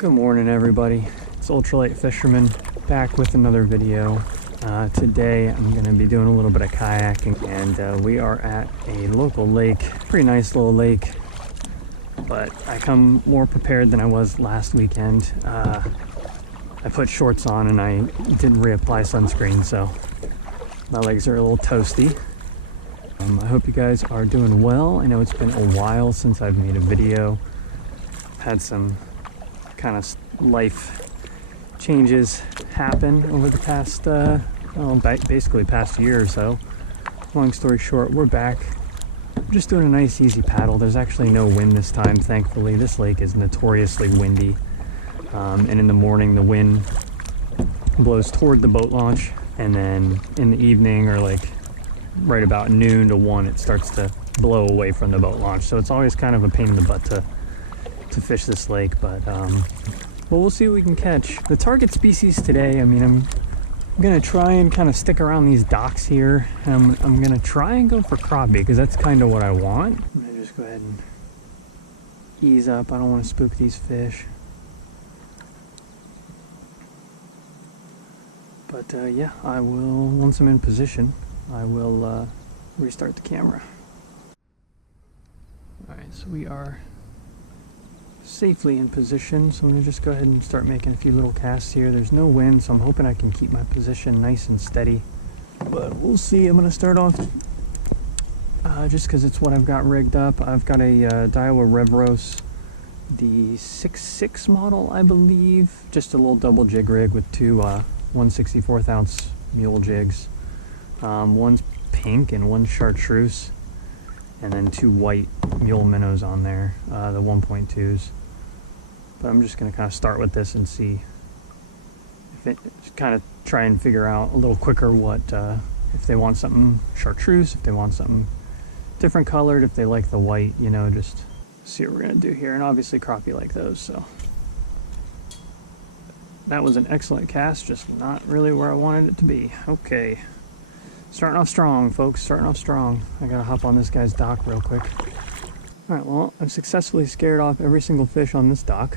Good morning, everybody. It's Ultralight Fisherman back with another video. Today I'm going to be doing a little bit of kayaking, and we are at a local lake. Pretty nice little lake, but I come more prepared than I was last weekend. I put shorts on and I didn't reapply sunscreen, so my legs are a little toasty. I hope you guys are doing well. I know it's been a while since I've made a video. Had some kind of life changes happen over the past basically past year or so. Long story short, we're back. We're just doing a nice easy paddle. There's actually no wind this time, thankfully. This lake is notoriously windy, and in the morning the wind blows toward the boat launch, and then in the evening, or like right about noon to 1, it starts to blow away from the boat launch. So it's always kind of a pain in the butt to fish this lake, but well, we'll see what we can catch. The target species today, I mean, I'm gonna try and kind of stick around these docks here, and I'm gonna try and go for crappie because that's kind of what I want. I'm gonna just go ahead and ease up. I don't want to spook these fish, but yeah, I will, once I'm in position, I will restart the camera. All right, so we are safely in position, so I'm going to just go ahead and start making a few little casts here. There's no wind, so I'm hoping I can keep my position nice and steady, but we'll see. I'm going to start off just because it's what I've got rigged up. I've got a Daiwa Revros, the 6.6 model, I believe, just a little double jig rig with two 1/64 ounce mule jigs. One's pink and one's chartreuse, and then two white mule minnows on there, the 1.2s. But I'm just going to kind of start with this and see if it, kind of try and figure out a little quicker what, if they want something chartreuse, if they want something different colored, if they like the white, you know, just see what we're going to do here. And obviously crappie like those, so. That was an excellent cast, just not really where I wanted it to be. Okay. Starting off strong, folks, starting off strong. I gotta hop on this guy's dock real quick. Alright, well, I've successfully scared off every single fish on this dock,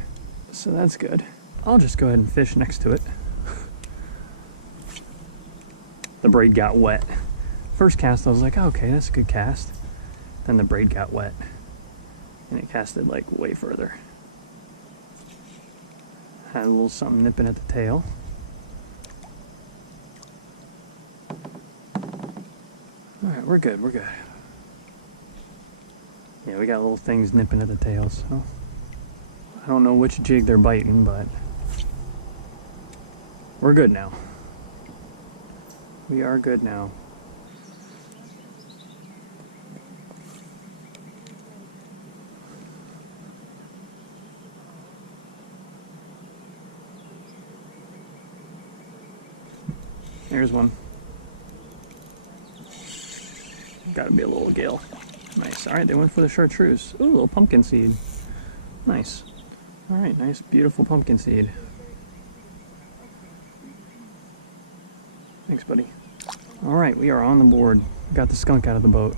so that's good. I'll just go ahead and fish next to it. The braid got wet. First cast, I was like, oh, okay, that's a good cast. Then the braid got wet, and it casted like way further. Had a little something nipping at the tail. Alright, we're good, we're good. Yeah, we got little things nipping at the tail, so I don't know which jig they're biting, but we're good now. We are good now. There's one. Gotta be a little gill. Nice. Alright, they went for the chartreuse. Ooh, a little pumpkin seed. Nice. Alright, nice, beautiful pumpkin seed. Thanks, buddy. Alright, we are on the board. Got the skunk out of the boat.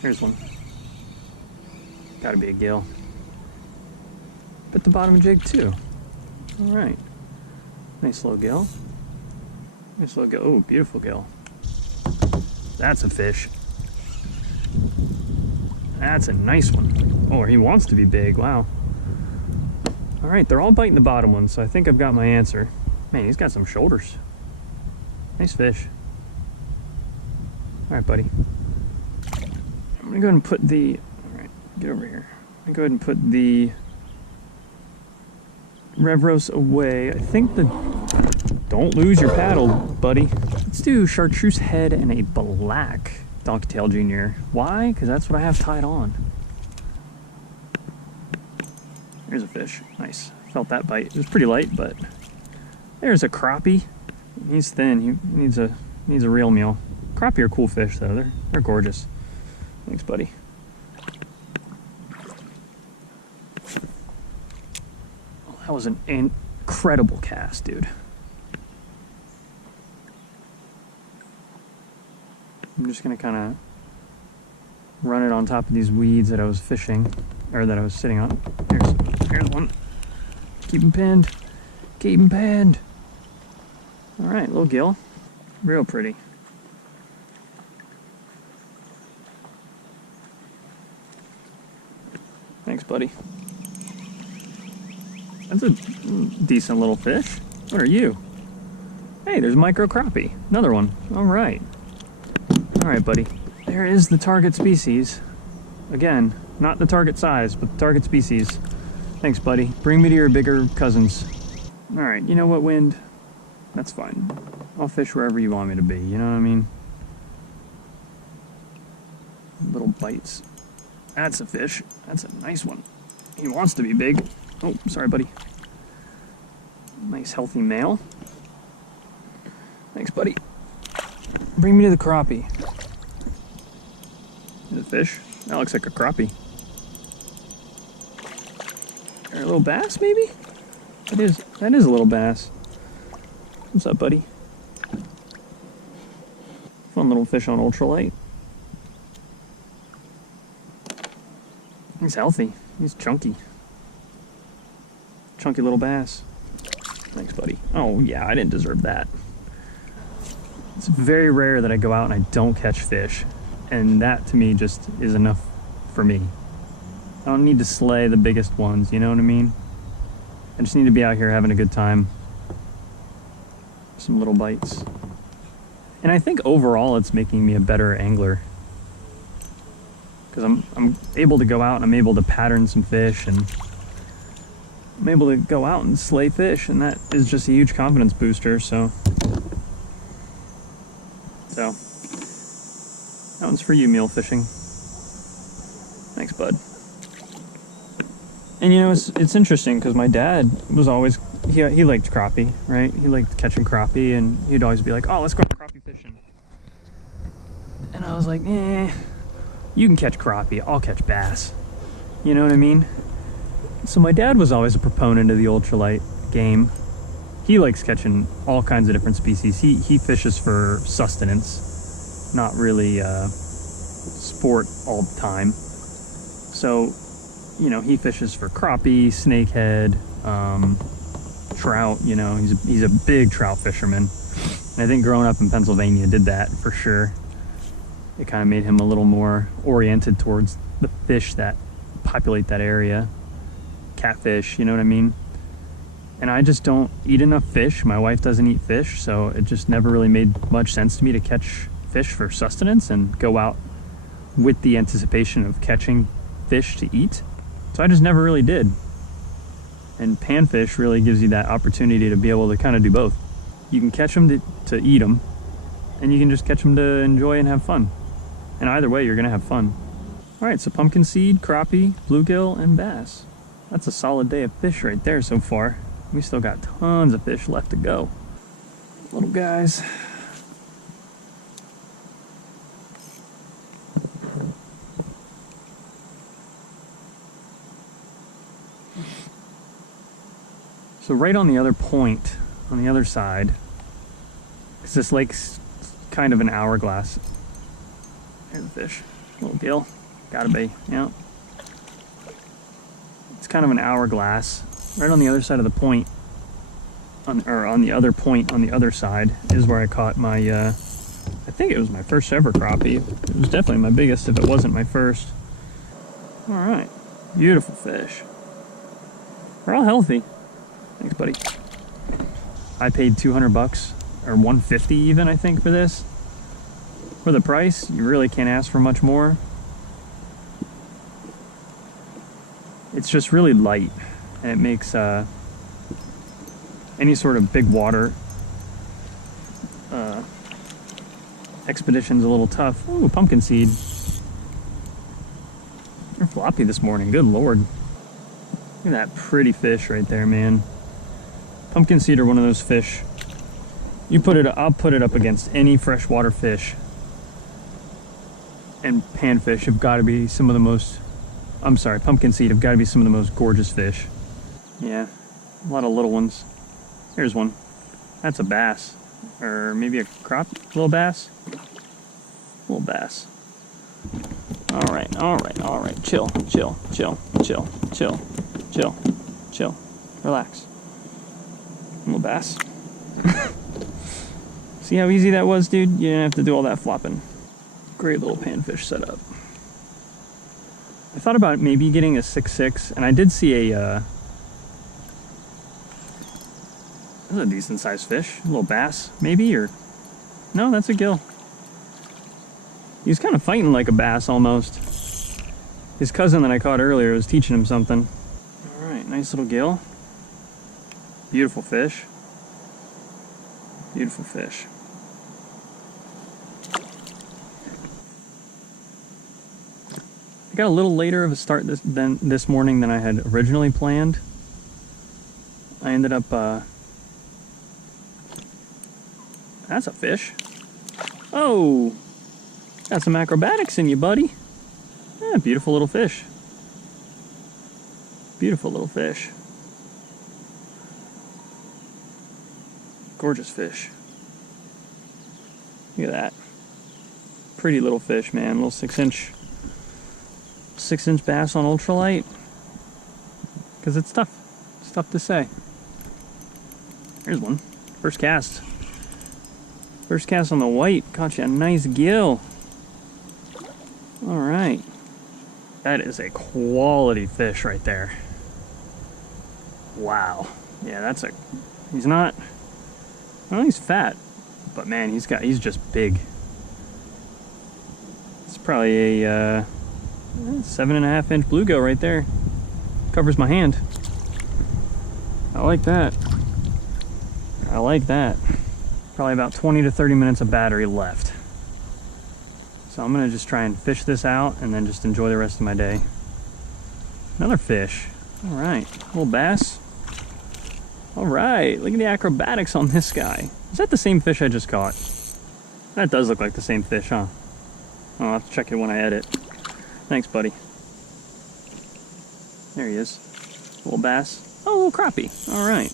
Here's one. Gotta be a gill. But the bottom jig too. Alright. Nice little gill. Nice little gill. Oh, beautiful gill. That's a fish. That's a nice one. Oh, he wants to be big. Wow. Alright, they're all biting the bottom one, so I think I've got my answer. Man, he's got some shoulders. Nice fish. Alright, buddy. I'm gonna go ahead and put the... Alright, get over here. I'm gonna go ahead and put the Revros away. I think the... Don't lose your paddle, buddy. Let's do chartreuse head and a black Donkeytail Junior. Why? Because that's what I have tied on. There's a fish. Nice. Felt that bite. It was pretty light, but there's a crappie. He's thin. He needs a real meal. Crappie are cool fish, though. They're gorgeous. Thanks, buddy. That was an incredible cast, dude. I'm just gonna kind of run it on top of these weeds that I was fishing, or that I was sitting on. Here's one. Keep him pinned. Keep him pinned. All right, little gill. Real pretty. Thanks, buddy. That's a decent little fish. What are you? Hey, there's micro crappie. Another one. All right. All right, buddy. There is the target species. Again, not the target size, but the target species. Thanks, buddy. Bring me to your bigger cousins. All right, you know what, Wind? That's fine. I'll fish wherever you want me to be, you know what I mean? Little bites. That's a fish. That's a nice one. He wants to be big. Oh, sorry, buddy. Nice, healthy male. Thanks, buddy. Bring me to the crappie. Is it a fish? That looks like a crappie. Or a little bass, maybe? That is a little bass. What's up, buddy? Fun little fish on ultralight. He's healthy. He's chunky. Chunky little bass. Thanks, buddy. Oh, yeah, I didn't deserve that. It's very rare that I go out and I don't catch fish. And that, to me, just is enough for me. I don't need to slay the biggest ones, you know what I mean? I just need to be out here having a good time. Some little bites. And I think overall it's making me a better angler. Because I'm able to go out and I'm able to pattern some fish, and I'm able to go out and slay fish, and that is just a huge confidence booster, so that one's for you, mule fishing. Thanks, bud. And you know, it's interesting because my dad was always, he liked crappie, right? He liked catching crappie, and he'd always be like, oh, let's go crappie fishing. And I was like, you can catch crappie, I'll catch bass. You know what I mean? So my dad was always a proponent of the ultralight game. He likes catching all kinds of different species. He fishes for sustenance, not really sport all the time. So, you know, he fishes for crappie, snakehead, trout. You know, he's a big trout fisherman. And I think growing up in Pennsylvania did that for sure. It kind of made him a little more oriented towards the fish that populate that area. Catfish, you know what I mean? And I just don't eat enough fish. My wife doesn't eat fish, so it just never really made much sense to me to catch fish for sustenance and go out with the anticipation of catching fish to eat. So I just never really did. And panfish really gives you that opportunity to be able to kind of do both. You can catch them to eat them, and you can just catch them to enjoy and have fun. And either way, you're gonna have fun. All right, so pumpkin seed, crappie, bluegill, and bass. That's a solid day of fish right there so far. We still got tons of fish left to go. Little guys. So right on the other point, on the other side, because this lake's kind of an hourglass. Here's the fish. Little gill. Gotta be, yeah. It's kind of an hourglass. Right on the other side of the point, on the other point on the other side, is where I caught my, I think it was my first ever crappie. It was definitely my biggest if it wasn't my first. All right, beautiful fish. They're all healthy. Thanks, buddy. I paid 200 bucks, or 150 even, I think, for this. For the price, you really can't ask for much more. It's just really light, and it makes any sort of big water expeditions a little tough. Ooh, pumpkin seed. You're floppy this morning, good lord. Look at that pretty fish right there, man. Pumpkin seed are one of those fish. I'll put it up against any freshwater fish. And panfish have got to be some of the most, pumpkin seed have got to be some of the most gorgeous fish. Yeah, a lot of little ones. Here's one. That's a bass. Or maybe a little bass. Little bass. Alright, alright, alright. Chill, chill, chill, chill, chill, chill, chill. Relax. Little bass. See how easy that was, dude? You didn't have to do all that flopping. Great little panfish setup. I thought about maybe getting a 6'6", and I did see a, that's a decent sized fish. A little bass, maybe, or... No, that's a gill. He's kind of fighting like a bass, almost. His cousin that I caught earlier was teaching him something. Alright, nice little gill. Beautiful fish. Beautiful fish. I got a little later of a start this morning than I had originally planned. I ended up, that's a fish. Oh! Got some acrobatics in you, buddy. Yeah, beautiful little fish. Beautiful little fish. Gorgeous fish. Look at that. Pretty little fish, man. Little 6-inch bass on ultralight. Because it's tough. It's tough to say. Here's one. First cast. First cast on the white. Caught you a nice gill. Alright. That is a quality fish right there. Wow. Yeah, that's a... He's not... Well, he's fat. But man, he's just big. It's probably a 7.5-inch bluegill right there. Covers my hand. I like that. I like that. Probably about 20 to 30 minutes of battery left. So I'm gonna just try and fish this out and then just enjoy the rest of my day. Another fish. All right, little bass. All right, look at the acrobatics on this guy. Is that the same fish I just caught? That does look like the same fish, huh? I'll have to check it when I edit. Thanks, buddy. There he is. Little bass. Oh, little crappie. All right.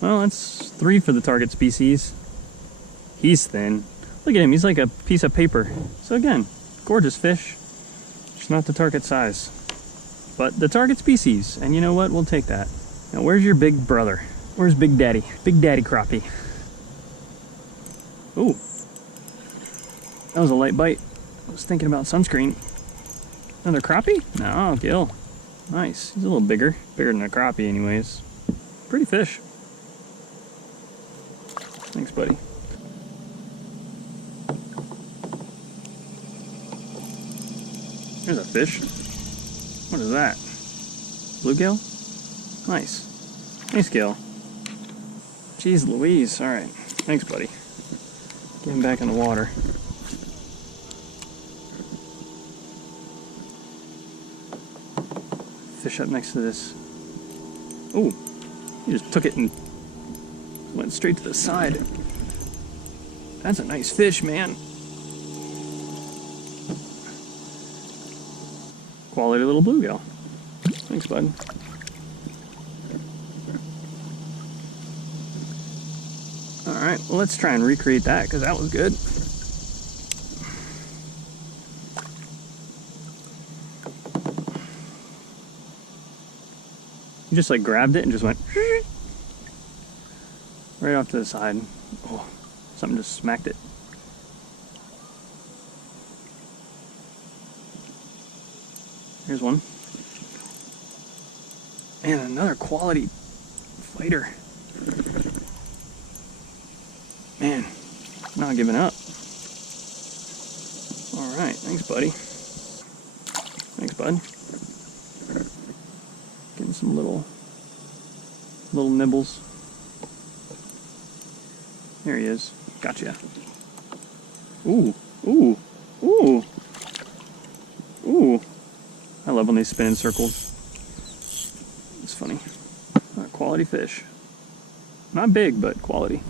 Well, that's 3 for the target species. He's thin. Look at him, he's like a piece of paper. So again, gorgeous fish. Just not the target size. But the target species, and you know what? We'll take that. Now where's your big brother? Where's Big Daddy? Big Daddy crappie. Ooh. That was a light bite. I was thinking about sunscreen. Another crappie? No, gill. Nice. He's a little bigger. Bigger than a crappie anyways. Pretty fish. Thanks, buddy. There's a fish. What is that? Bluegill? Nice. Nice gill. Jeez Louise. Alright. Thanks, buddy. Get him back in the water. Fish up next to this. Ooh. He just took it and went straight to the side. That's a nice fish, man. Quality little bluegill. Thanks, bud. Alright, well, let's try and recreate that, because that was good. You just like grabbed it and just went right off to the side. Oh, something just smacked it. Here's one. And another quality fighter. Man, not giving up. Alright, thanks, buddy. Thanks, bud. Getting some little nibbles. There he is. Gotcha. Ooh, ooh, ooh, ooh. I love when they spin in circles. It's funny. Quality fish. Not big, but quality.